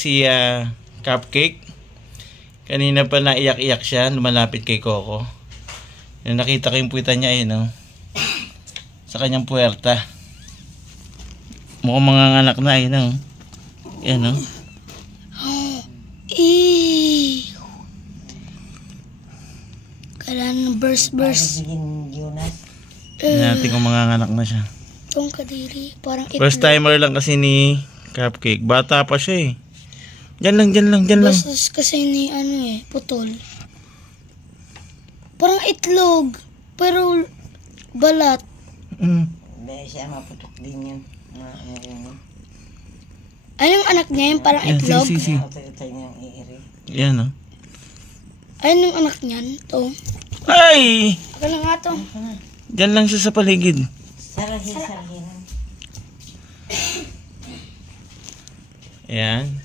si Cupcake. Kanina pa naiyak-iyak siya, lumalapit kay Coco. Yung nakita ko yung puwita niya no? Sa kanyang puwerta. Mukhang mga anak na no? Yan no? Kailan burst. Natin kung mga anak na siya. Itong kadiri, parang itlog. First timer lang kasi ni Cupcake. Bata pa siya Diyan lang. Bastos kasi ni putol. Parang itlog. Pero balat. Hindi siya maputok din yun. Ayun yung anak niya yung parang itlog? Si. Yan Ayun yung anak niyan. Ito. Ay! Ako na nga ito. Diyan lang siya sa paligid. Sarahin. Ayan.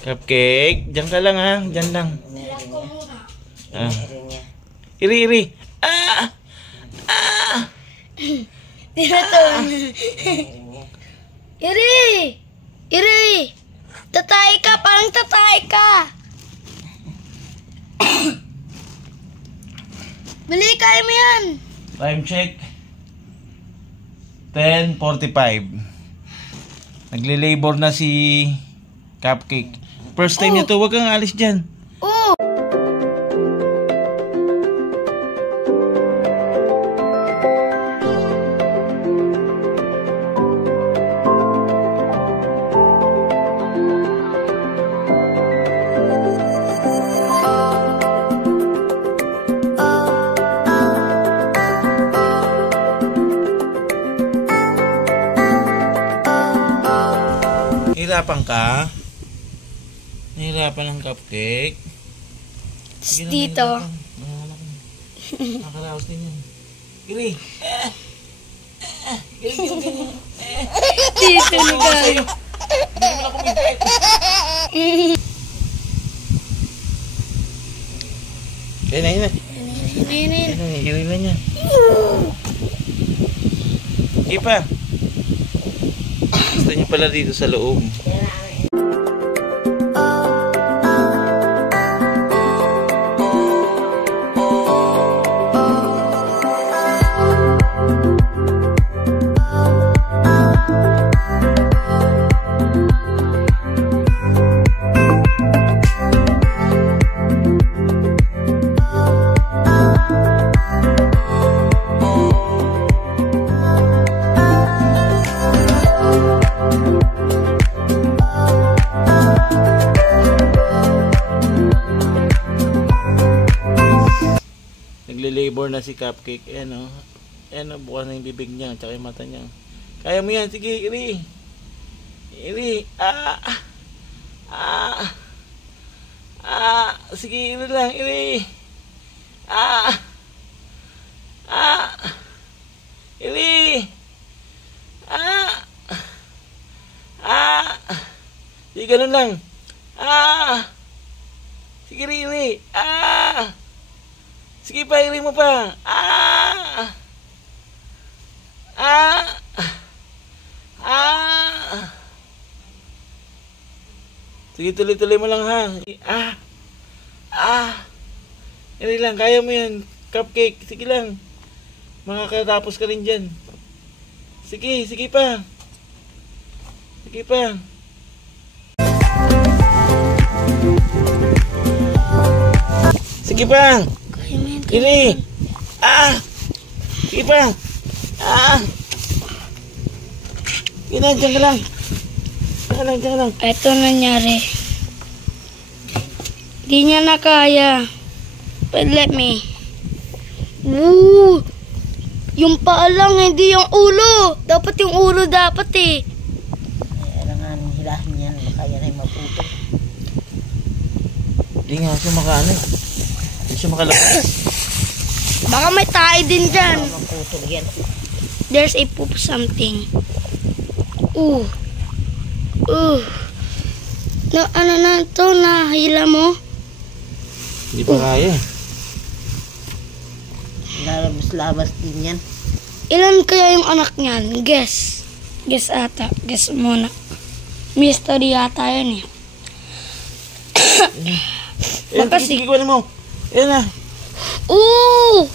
Cupcake. Diyan ka lang Diyan lang. Iri. Dito to. Iri. Tatay ka. Parang tatay ka. Bili, kaya mo yan. Time check. 10:45. Nagle-labor na si Cupcake. First time niya to, wag kang alis dyan. Nahirapan ka? Nahirapan ng Cupcake? Dito. Nakaraos din yan. Iri! Dito ni Gayo. Hindi mo na kumipit. Yan. Iri na niya. Ipa. Gusto niyo pala dito sa loob. Nagle-labor na si Cupcake. Ayan bukas na yung bibig niya tsaka yung mata niya. Kaya mo yan. Sige, Iri. Sige, Iri lang. Iri. Iri. Sige, ganun lang. Sige, Iri. Sige pa, Iri mo pa. Sige, tuloy-tuloy mo lang Iri lang, kaya mo yan. Cupcake, sige lang. Makakatapos ka rin dyan. Sige pa. Sige pa. Sige pa. Iri. Sige pa. Diyan ka lang. Ito nangyari. Di niya na kaya. But let me. Woo! Yung paa lang, hindi yung ulo. Dapat yung ulo dapat Kailangan hilahin yan. Baka yan ay maputo. Hindi nga siya makaano. Hindi siya makalabas. Baka may tayo din dyan. Maputo yan. There's a poop something. Ano na to? Nahila mo? Hindi pa kaya. Lalabas-labas din yan. Ilan kaya yung anak niyan? Guess ata. Guess muna. Mystery yata yun Ayan, sige, kunin mo. Ayan na. Ooh!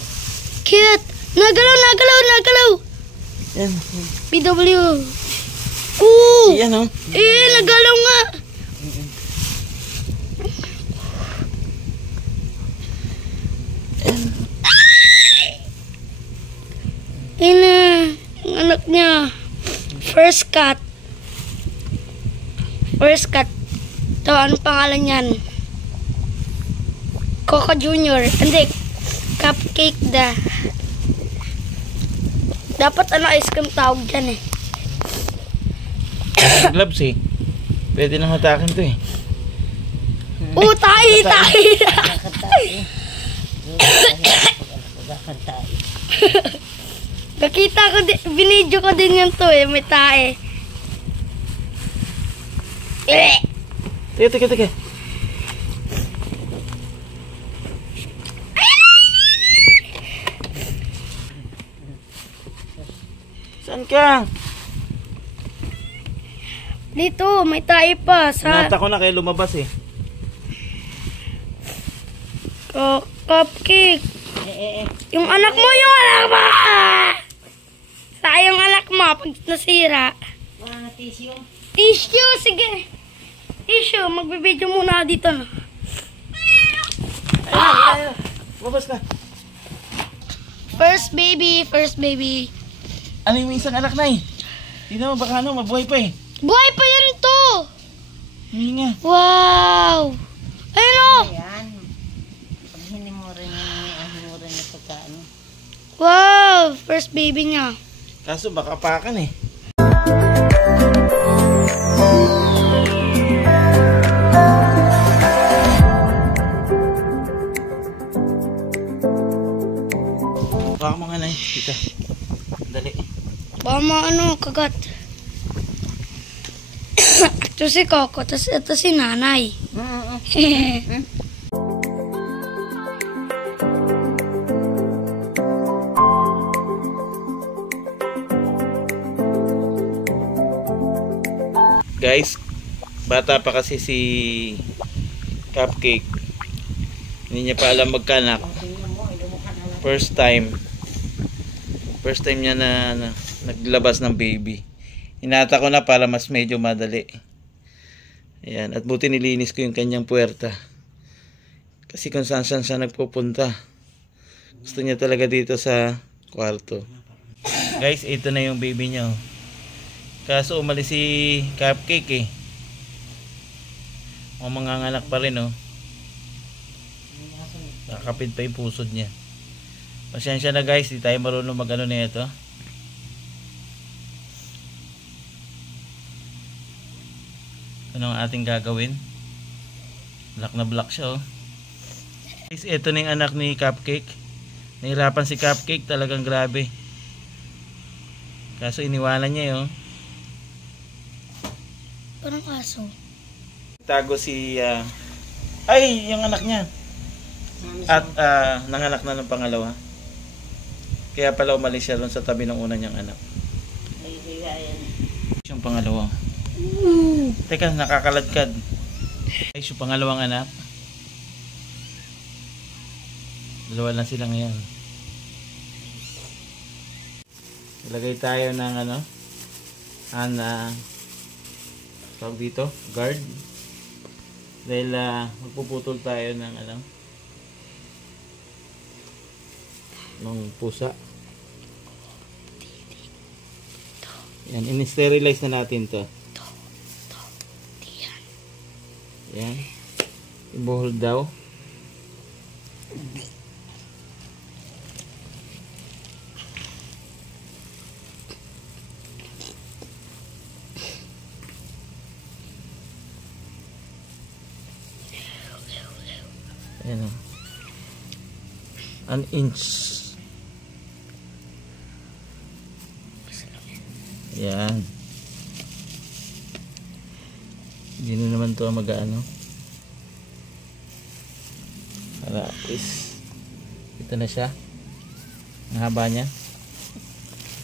Cute! Nagalaw! Ayan. PW. Ooh! Ayan, oh. Nagalaw nga. Ang anak niya. First cut. Ito, anong pangalan niyan? Coco Junior. Hindi. Cupcake da. Dapat ice cream tawag dyan eh. Gloves eh. Pwede nang hatakin to eh. Tayo. Nakita ko din, binidyo ko din yan to eh, may tae. Teka. Saan ka? Dito, may tae pa. Nata ko na kaya lumabas eh. Cupcake. Yung anak mo! Sayang anak mo pag nasira. Wala na tissue. Tissue, sige. Tissue, magbibideo muna dito na. Ay, lumabas na. First baby. Ano yung isang anak na eh? Tingnan mo, baka mabuhay pa eh. Buhay pa yan to! Hindi nga. Wow! Ayun o! Ayan. Pag hinimurin na pagkaan. Wow! First baby niya. Kaso baka pakan eh. Baka mga na kita. Dali. Baka kagat. Ito si Coco, tapos ito si Nanay. Guys, bata pa kasi si Cupcake. Hindi niya pa alam magkanak. First time niya na naglabas ng baby. Hinata ko na para mas medyo madali. Ayan, at buti nilinis ko yung kanyang puwerta. Kasi kung saan siya nagpupunta. Gusto niya talaga dito sa kwarto. Guys, ito na yung baby niya. Kaso umalis si Cupcake eh. O manganganak pa rin oh. Nakakapit pa yung pusod niya. Pasensya na guys, di tayo marunong mag-ano na ito. Ano ang ating gagawin? Black na black siya oh. Guys, ito na yung anak ni Cupcake. Nahirapan si Cupcake, talagang grabe. Kaso iniwanan niya oh. Parang aso. Tago si ay, yung anak niya. At nanganak na ng pangalawa. Kaya pala umalis siya doon sa tabi ng una niyang anak. Yung pangalawa. Teka, nakakaladkad. Ay, yung pangalawang anak. Dalawa lang sila ngayon. Ilagay tayo ng tawag dito, guard. Dahil magpuputol tayo ng ng pusa. Yan, in-sterilize na natin to. Yan. I-hold daw. Ayan o. 1 inch. Yan. Hindi na naman ito mag-ano. Para is ito na siya. Ang haba niya.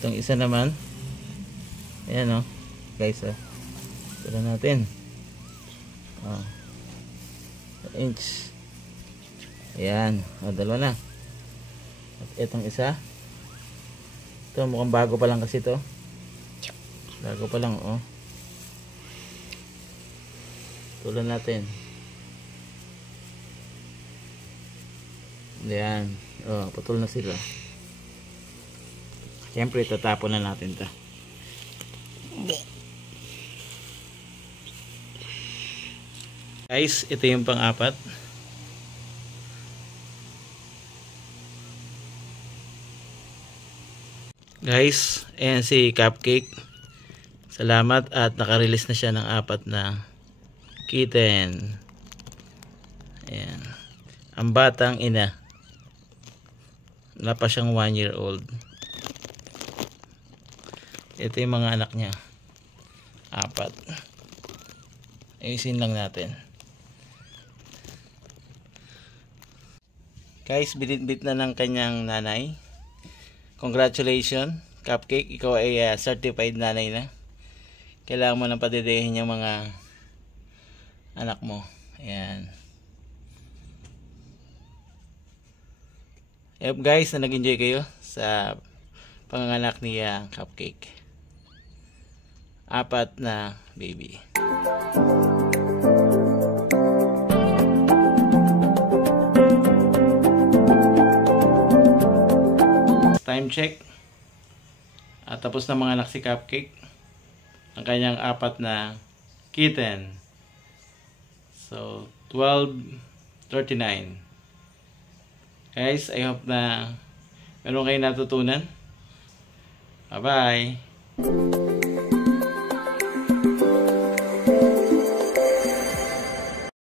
Itong isa naman. Ayan o. Guys o. Ito na natin. inch. Ayan. O, dalawa na. At itong isa. Ito, mukhang bago pa lang kasi to. Bago pa lang, oh. Tulan natin. Ayan. Oh, putol na sila. Siyempre, tatapon na natin to. Guys, ito yung pang-apat. Guys, ayan si Cupcake. Salamat at nakarelease na siya ng 4 na kitten. Ayan. Ang batang ina. Wala pa siyang 1-year-old. Ito yung mga anak niya. 4. Ayusin lang natin. Guys, binitbit na ng kanyang nanay. Congratulations, Cupcake. Ikaw ay certified nanay na. Kailangan mo nang padidehin yung mga anak mo. Ayan. Yep guys, na nag-enjoy kayo sa panganganak ni Cupcake. 4 na baby. Time check. At tapos na mga anak si Cupcake. Ang kanyang 4 na kitten. So, 12:39. Guys, I hope na meron kayong natutunan. Bye-bye!